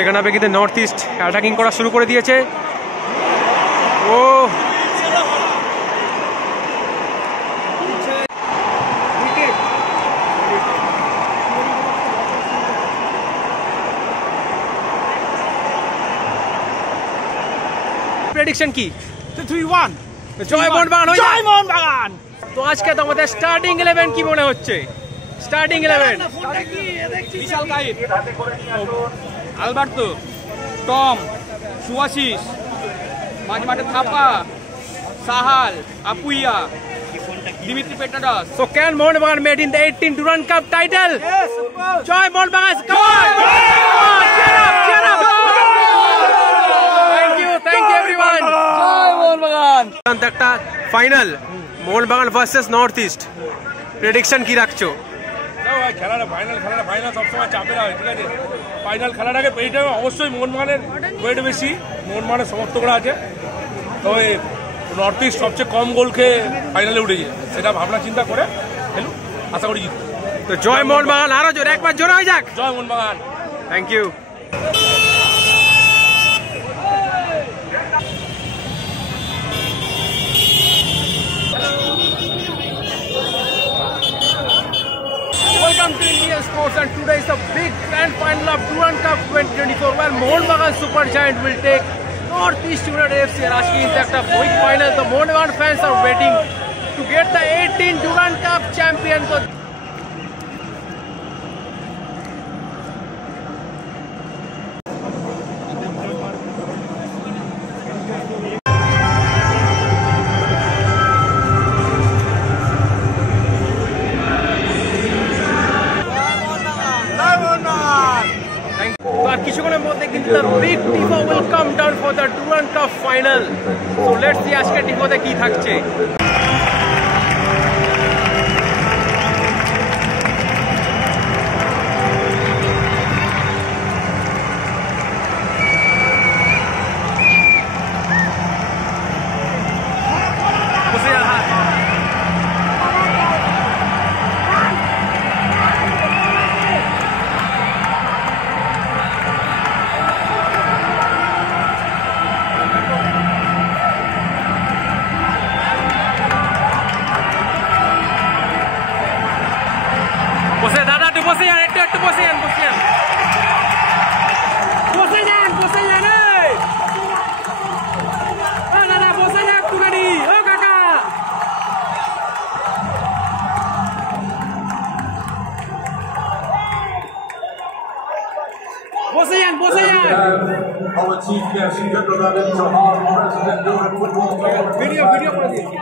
সেকেন্ড হাফে কিন্তু north east attacking করা শুরু করে দিয়েছে। ও প্রেডিকশন কি? 3-1 জয় মোহনবাগান। জয় মোহনবাগান। তো আজকে তোমাদের স্টার্টিং 11 কি মনে হচ্ছে? Starting 11 Vishal Kaith, Alberto, Tom, Subhasish, মাঝমাঠে Thapa, Sahal, Apuia, Dimitri Petratos. So can Mohanbagan made in the 18 Durand Cup title? Yes, of course. Joy Mohanbagan! Come on! Cheer up! Cheer up! Thank you everyone! জয় মোহনবাগান। একটা ফাইনাল Mohun Bagan versus north east, prediction কি রাখছো? খেলাটা ফাইনাল সবসময় চাপের হয়, ঠিক আছে? ফাইনাল খেলাটাকে এইটা অবশ্যই মোহনবাগানের ওয়েট বেশি, মোহনবাগানের সমর্থকরা আছে, তবে নর্থ ইস্ট সবচেয়ে কম গোল খেয়ে ফাইনালে উঠেছে, সেটা ভাবনা চিন্তা করে খেলুন, আশা করি জিতবে। তো জয় মোহনবাগান, আরো জোরে একবার জোরে হয়ে যাক। জয় Mohun Bagan. Thank you. Welcome to Indian Sports, and today is the big grand final of Durand Cup 2024 where Mohanbagan Supergiant will take North East United FC. And আজকে কিন্তু একটা big final, the Mohanbagan fans are waiting to get the 18 Durand Cup champion. So কিছুক্ষণের মধ্যে কিন্তু the big tifo will come down for the Durand Cup final. So let's see আজকে টিফোতে কি থাকছে। বসে দাদা, একটু বসে যান, একটু বসে যান, বসে যান, বসে যান, বসে যান। ও দাদা বসে যান একটুখানি, ও কাকা বসে যান, বসে যান। Our chief guest, General Johar President Durand Football Club. Video করে দিয়েছি।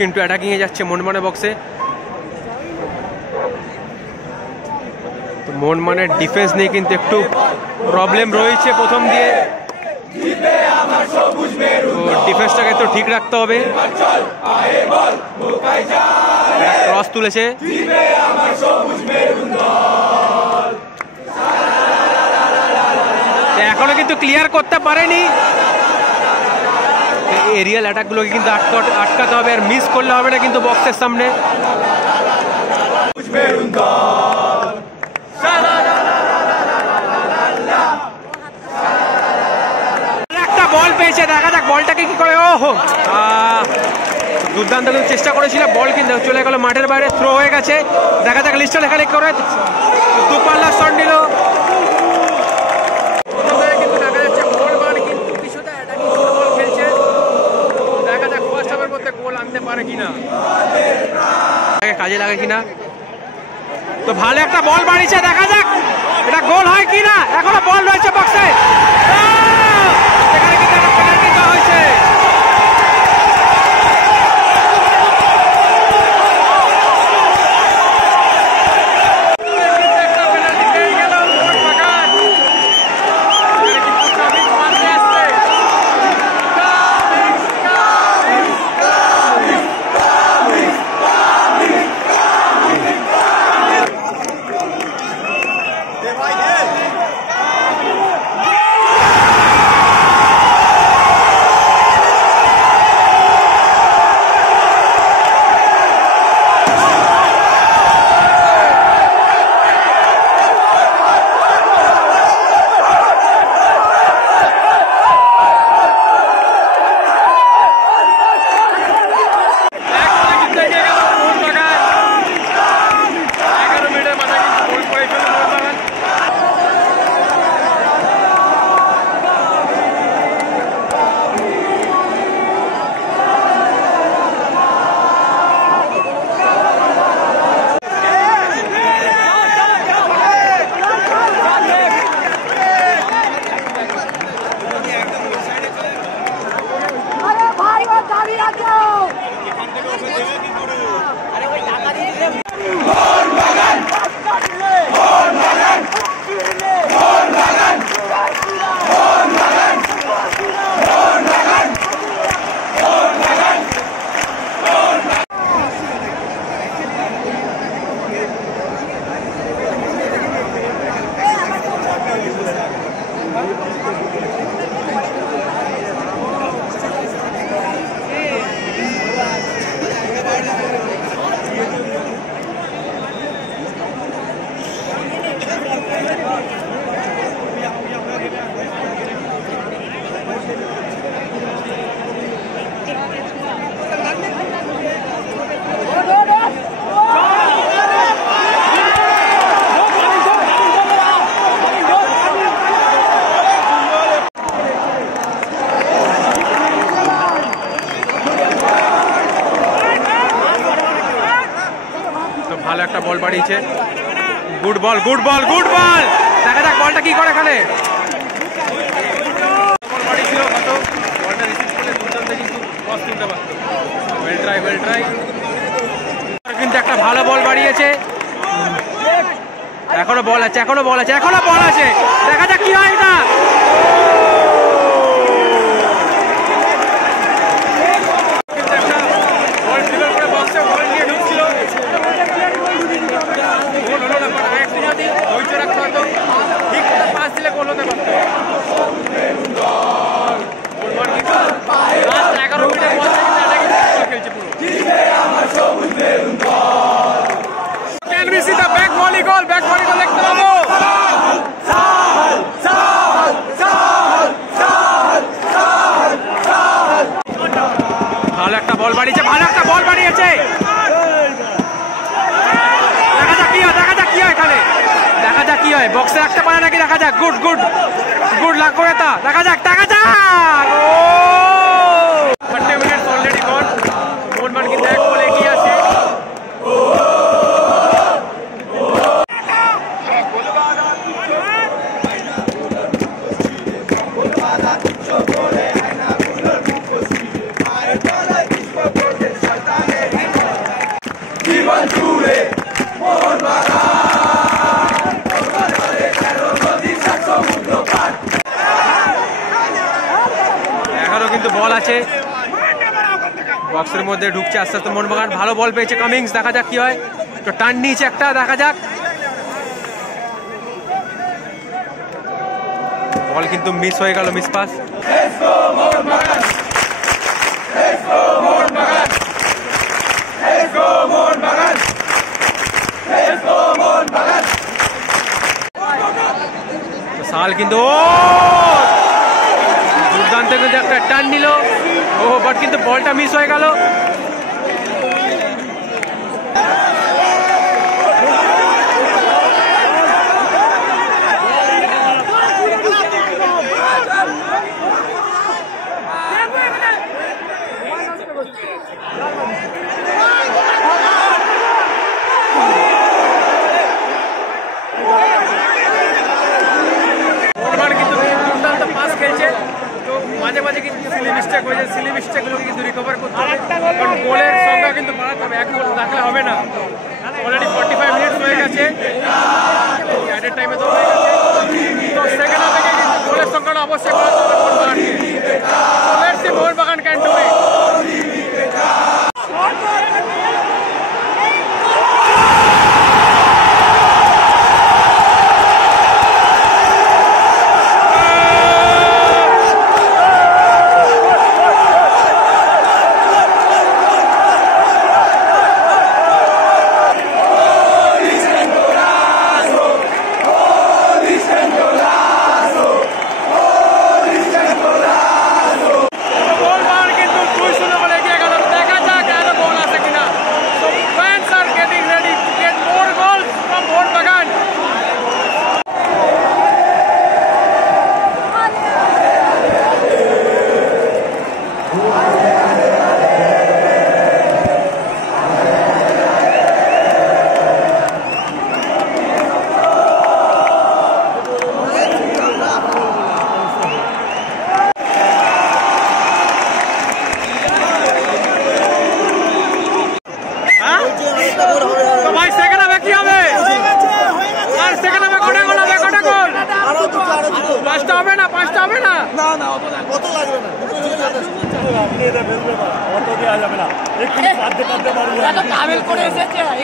কিন্তু অ্যাটাকিং এ যাচ্ছে মোহনবাগানের বক্সে। তো মোহনবাগানের ডিফেন্স নিয়ে কিন্তু একটু প্রবলেম রয়েছে প্রথম দিয়ে, তো ডিফেন্সটাকে তো ঠিক রাখতে হবে। ক্রস তুলেছে, এখনো কিন্তু ক্লিয়ার করতে পারেনি। এরিয়াল অ্যাটাকগুলোকে কিন্তু আটকাতে হবে, আর মিস করলে হবে না কিন্তু বক্সের সামনে। একটা বল পেয়েছে, দেখা যাক বলটাকে কি করে। ওহো, দুর্দান্ত চেষ্টা করেছিল, বল কিন্তু চলে গেল মাঠের বাইরে, থ্রো হয়ে গেছে। দেখা যাক লিস্টটা লেখালেখি করে দুপাল্লা শট নিল। কিন্তু দেখা যাচ্ছে মোহনবাগান কিন্তু কিছুটা অ্যাটাকিং ফুটবল খেলছে, দেখা যাক পারে কিনা, কাজে লাগে কিনা। তো ভালো একটা বল বাড়িছে, দেখা যাক এটা গোল হয় কিনা। এখনো বল রয়েছে বক্সে, এখানে কিন্তু একটা পেনাল্টি দেওয়া হয়েছে। ভালো একটা বল বাড়িয়েছে, good ball good ball good ball. দেখা যাক বলটা কি করে এখানে। বল বাড়িয়েছিল কত, বলটা রিসিভ করলে দুর্দান্ত কিন্তু ক্রস তুলতে পারতো। Well try well try. কিন্তু একটা ভালো বল বাড়িয়েছে, এখনো বল আছে এখনো বল আছে এখনো বল আছে। দেখা যাক কি হয় এটা। ভালো একটা বল বাড়িয়েছে, ভালো একটা বল বাড়িয়েছে। দেখা যাক কি হয়, দেখা যাক কি হয় এখানে, দেখা যাক কি হয়। বক্সে রাখতে পারে নাকি দেখা যাক। গুড গুড গুড লাগবে এটা, দেখা যাক দেখা যাক। ও 30 মিনিটস অলরেডি গন, মোহনবাগান কিন্তু এক গোলে এগিয়ে আছে। কিন্তু বল আছে বক্সের মধ্যে, ঢুকছে আস্তে আস্তে মোহনবাগান। ভালো বল পেয়েছে কামিংস, দেখা যাক কি হয়। তো টার্ন নিয়েছে একটা, দেখা যাক। বল কিন্তু মিস হয়ে গেল, মিস পাস। সাল কিন্তু দুর্দান্ত কিন্তু একটা টার্ন নিল, ও বাট কিন্তু বলটা মিস হয়ে গেল। অলরেডি 45 মিনিট হয়ে গেছে, অ্যাডেড টাইমে তো হয়ে গেছে। তো সেকেন্ড হাফে কিন্তু গোলের সংখ্যাটা অবশ্যই বাড়াতে হবে মোহনবাগানকে। Let's see Mohun Bagan can do it.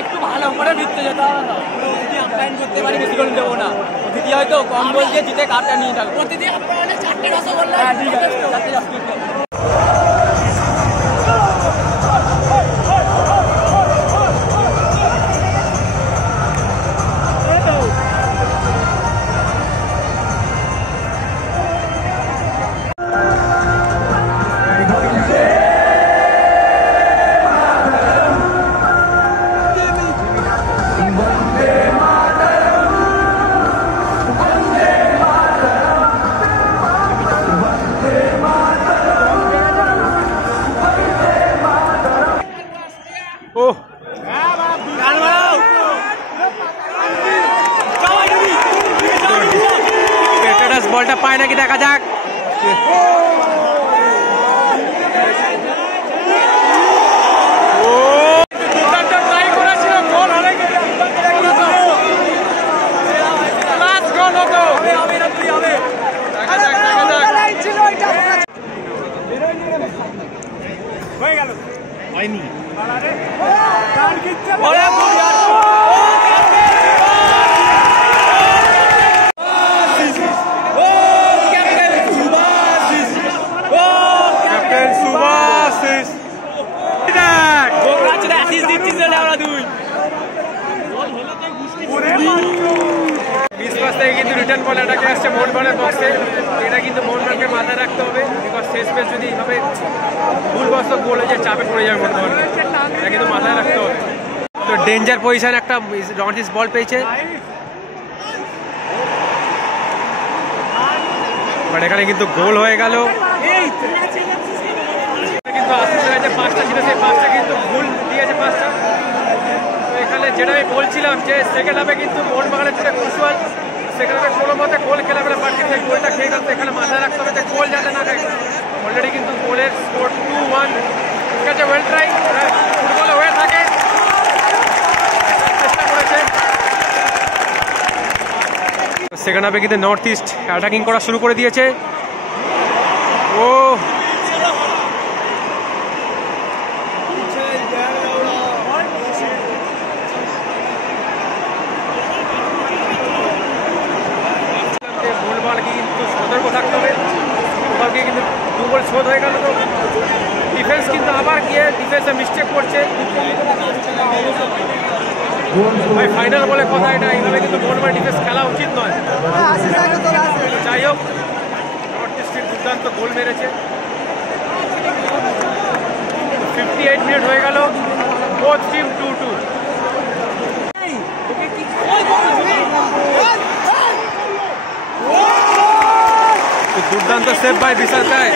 একটু ভালো করে ভিতরে যেতে হবে না, করতে পারি বেশি করে দেবো না। অতিথি হয়তো কম বল দিয়ে জিতে কাপটা নিয়ে থাকবো। অতিথি আপনার 4টে রসগোল্লা। হ্যাঁ ঠিক আছে, 4টে রসগোল্লা। বলটা পায় নাকি দেখা যাক। হয়নি কিন্তু রিটার্ন বল এটাকে আসছে মোহনবাগানের বক্সে। এটা কিন্তু মোহনবাগানকে মাথায় রাখতে হবে, বিকজ শেষ ম্যাচ যদি এইভাবে ভুলবশত গোল হয়ে যায় চাপে পড়ে যাবে মোহনবাগানকে, এটা কিন্তু মাথায় রাখতে হবে। তো ডেঞ্জার পজিশন একটা নর্থ বল পেয়েছে, বাট এখানে কিন্তু গোল হয়ে গেল। কিন্তু আসতে গেছে 5টা ছিল, সেই 5টা কিন্তু ভুল দিয়েছে 5টা। তো এখানে যেটা আমি বলছিলাম যে সেকেন্ড হাফে কিন্তু মোহনবাগানের জন্য ক্রুশিয়াল, সেকেন্ড হাফে কোনো মতে গোল খেলা বেলা বাট কিন্তু গোলটা খেয়ে গেল। এখানে মাথায় রাখতে হবে যে গোল যাতে না খায়। অলরেডি কিন্তু গোলের স্কোর 2-1। ঠিক আছে, ওয়েল ট্রাই, ফুটবলে হয়ে থাকে, চেষ্টা করেছে। সেকেন্ড হাফে কিন্তু নর্থ ইস্ট অ্যাটাকিং করা শুরু করে দিয়েছে। ও কিন্তু সতর্ক থাকতে হবে, ওদেরকে কিন্তু 2 গোল শোধ হয়ে গেল। তো ডিফেন্স কিন্তু আবার গিয়ে ডিফেন্সে মিস্টেক করছে। ভাই ফাইনাল বলে কথা, এটা এইভাবে কিন্তু মোহনবাগান ডিফেন্স খেলা উচিত নয়। যাই হোক, নর্থ ইস্টের দুর্দান্ত গোল মেরেছে। 58 মিনিট হয়ে গেল, বোথ টিম 2-2। দুর্দান্ত সেভ বাই বিশাল রায়।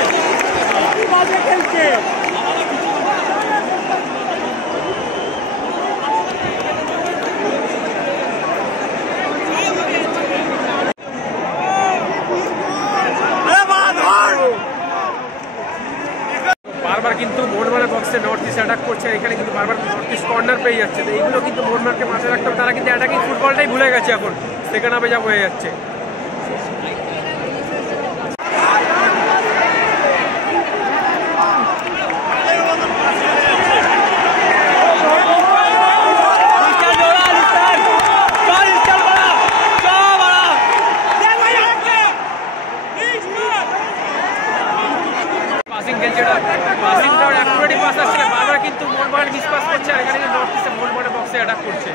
বারবার কিন্তু মোহনবাগানের বক্সে নর্থ ইস্ট অ্যাটাক করছে, এখানে কিন্তু বারবার নর্থ ইস্ট কর্নার পেয়ে যাচ্ছে। তো এইগুলো কিন্তু কিন্তু মোহনবাগানকে মাথায় রাখতে হবে, তারা কিন্তু অ্যাটাকিং ফুটবলটাই ভুলে গেছে এখন, সেকেন্ড হাফে যা হয়ে যাচ্ছে। বারবার কিন্তু মোহনবাগান মিসপাস করছে, আর এখানে নর্থ ইস্টে মোহনবাগানের বক্সে অ্যাটাক করছে।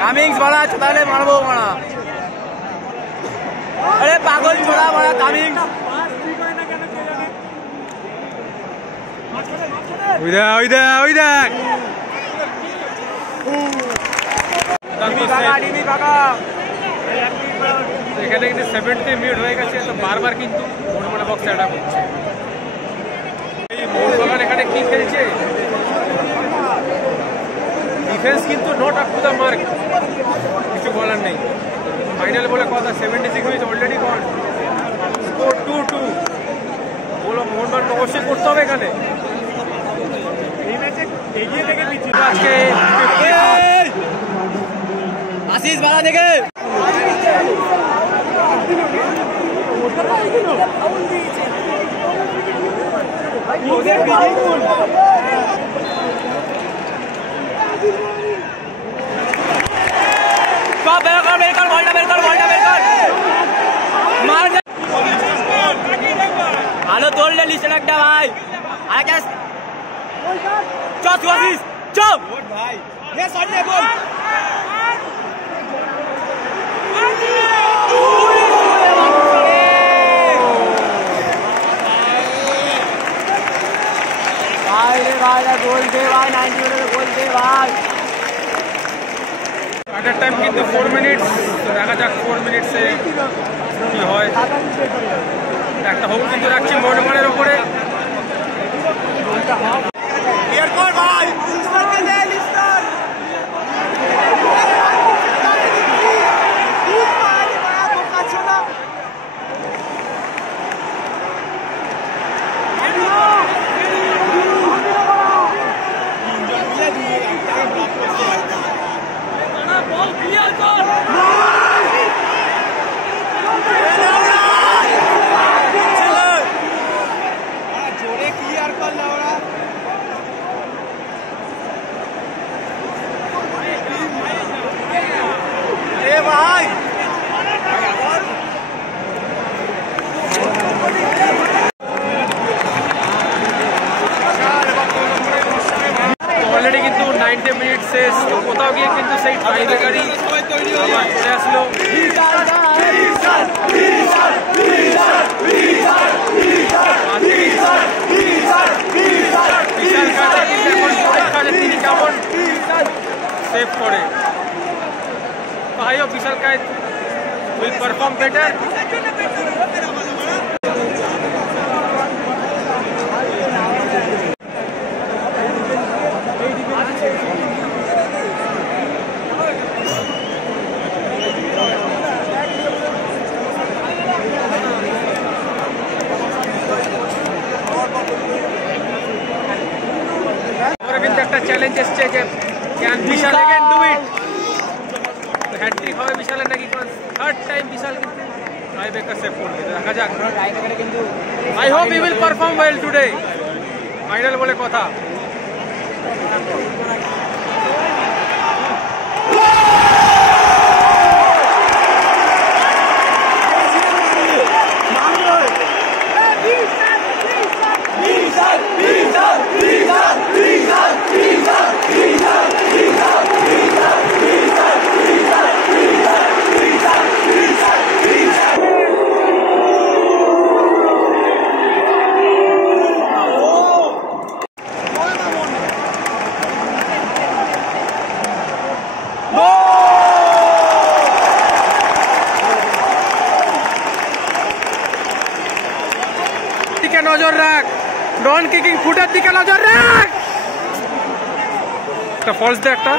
কামিংস বলা তাহলে মারবো মারা, আরে পাগল ছোড়া মারা কামিংস। এখানে কিন্তু 70 মিনিট হয়ে গেছে, তো বারবার কিন্তু মোহনবাগান বক্সে অ্যাটাক হচ্ছে। এই মোহনবাগান এখানে কি খেলছে, ডিফেন্স কিন্তু not up to the mark, কিছু বলার নেই। ফাইনাল বলে কথা, 76 মিনিট অলরেডি গন, স্কোর 2-2। বলো মোহনবাগান অবশ্যই করতে হবে এখানে। আজকে আশিস বাড়া দেখে ভালো তোললে লিস্টে একটা ভাই, আর চপ চপ ভাই গোল দে ভাই, 90 মিনিটে গোল দে ভাই। আটার টাইম কিন্তু 4 মিনিট, তো দেখা যাক 4 মিনিটসে কি হয়। একটা হোক কিন্তু রাখছি মোহনবাগানের ওপরে। অলরেডি কিন্তু 90 মিনিট শেষ, কোথাও গিয়ে কিন্তু সেই টাইব্রেকারই চলে আসলো। তিনি কেমন সেভ করে, ভাইও বিশাল কায়েত will perform better. কিন্তু একটা চ্যালেঞ্জ এসছে যে can Vishal can do it, hat trick হবে বিশালের নাকি, কারণ থার্ড টাইম বিশাল কিন্তু টাইব্রেকার সেভ করবে। দেখা যাক, I hope he will perform well today, final বলে কথা। নজর রাখ, নন কিকিং ফুটের দিকে নজর রাখ। একটা ফলস দে, একটা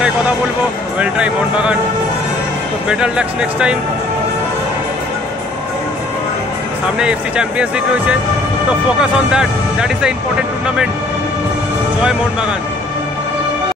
একটাই কথা বলবো, ওয়েল ট্রাই মোহনবাগান। তো বেটার লাক্স নেক্সট টাইম। সামনে এফসি চ্যাম্পিয়ন্স লিগ রয়েছে, তো focus on that, that is the important tournament. জয় মোহনবাগান।